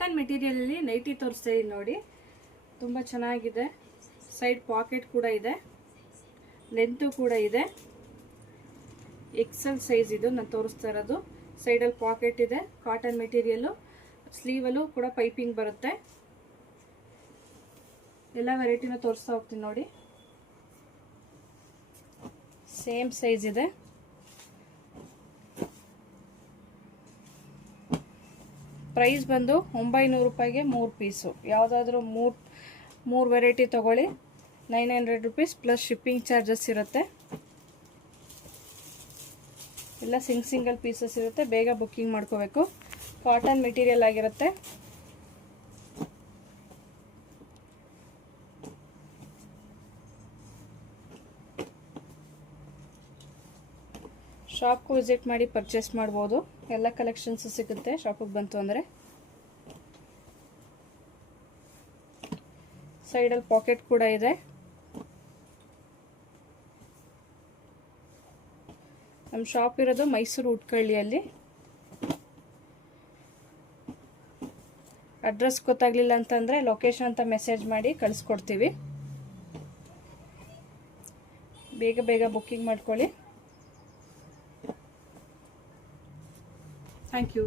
Cotton ಮೆಟೀರಿಯಲಲ್ಲಿ nighty ತೋರಿಸ್ತಾ ಇದ್ದೀನಿ ನೋಡಿ. ತುಂಬ ಚೆನ್ನಾಗಿದೆ. ಸೈಡ್ ಪಾಕೆಟ್ ಕೂಡ ಇದೆ, ಲೆಂತು ಕೂಡ ಇದೆ. ಎಕ್ಸೆಲ್ ಸೈಜ್ ಇದು ನಾನು ತೋರಿಸ್ತಾ ಇರೋದು. ಸೈಡಲ್ಲಿ ಪಾಕೆಟ್ ಇದೆ, ಕಾಟನ್ ಮೆಟೀರಿಯಲ್ಲು. ಸ್ಲೀವಲ್ಲೂ ಕೂಡ ಪೈಪಿಂಗ್ ಬರುತ್ತೆ. ಎಲ್ಲ ವೆರೈಟಿನ ತೋರಿಸ್ತಾ ಹೋಗ್ತೀನಿ ನೋಡಿ. ಸೇಮ್ ಸೈಜ್ ಇದೆ. ಪ್ರೈಸ್ ಬಂದು 900 ರೂಪಾಯಿಗೆ 3 ಪೀಸು. ಯಾವುದಾದ್ರೂ ಮೂರು ವೆರೈಟಿ ತೊಗೊಳ್ಳಿ. 900 ರೂಪೀಸ್ ಪ್ಲಸ್ ಶಿಪ್ಪಿಂಗ್ ಚಾರ್ಜಸ್ ಇರುತ್ತೆ. ಎಲ್ಲ ಸಿಂಗಲ್ ಪೀಸಸ್ ಇರುತ್ತೆ. ಬೇಗ ಬುಕ್ಕಿಂಗ್ ಮಾಡ್ಕೋಬೇಕು. ಕಾಟನ್ ಮೆಟೀರಿಯಲ್ ಆಗಿರುತ್ತೆ. ಶಾಪ್ಗೆ ವಿಸಿಟ್ ಮಾಡಿ ಪರ್ಚೇಸ್ ಮಾಡ್ಬೋದು. ಎಲ್ಲ ಕಲೆಕ್ಷನ್ಸ್ ಸಿಗುತ್ತೆ ಶಾಪಿಗೆ ಬಂತು ಅಂದರೆ. ಸೈಡಲ್ಲಿ ಪಾಕೆಟ್ ಕೂಡ ಇದೆ. ನಮ್ಮ ಶಾಪ್ ಇರೋದು ಮೈಸೂರು ಉಟ್ಕಳ್ಳಿಯಲ್ಲಿ. ಅಡ್ರೆಸ್ ಗೊತ್ತಾಗಲಿಲ್ಲ ಅಂತಂದರೆ ಲೊಕೇಶನ್ ಅಂತ ಮೆಸೇಜ್ ಮಾಡಿ ಕಳಿಸ್ಕೊಡ್ತೀವಿ. ಬೇಗ ಬುಕ್ಕಿಂಗ್ ಮಾಡ್ಕೊಳ್ಳಿ. Thank you.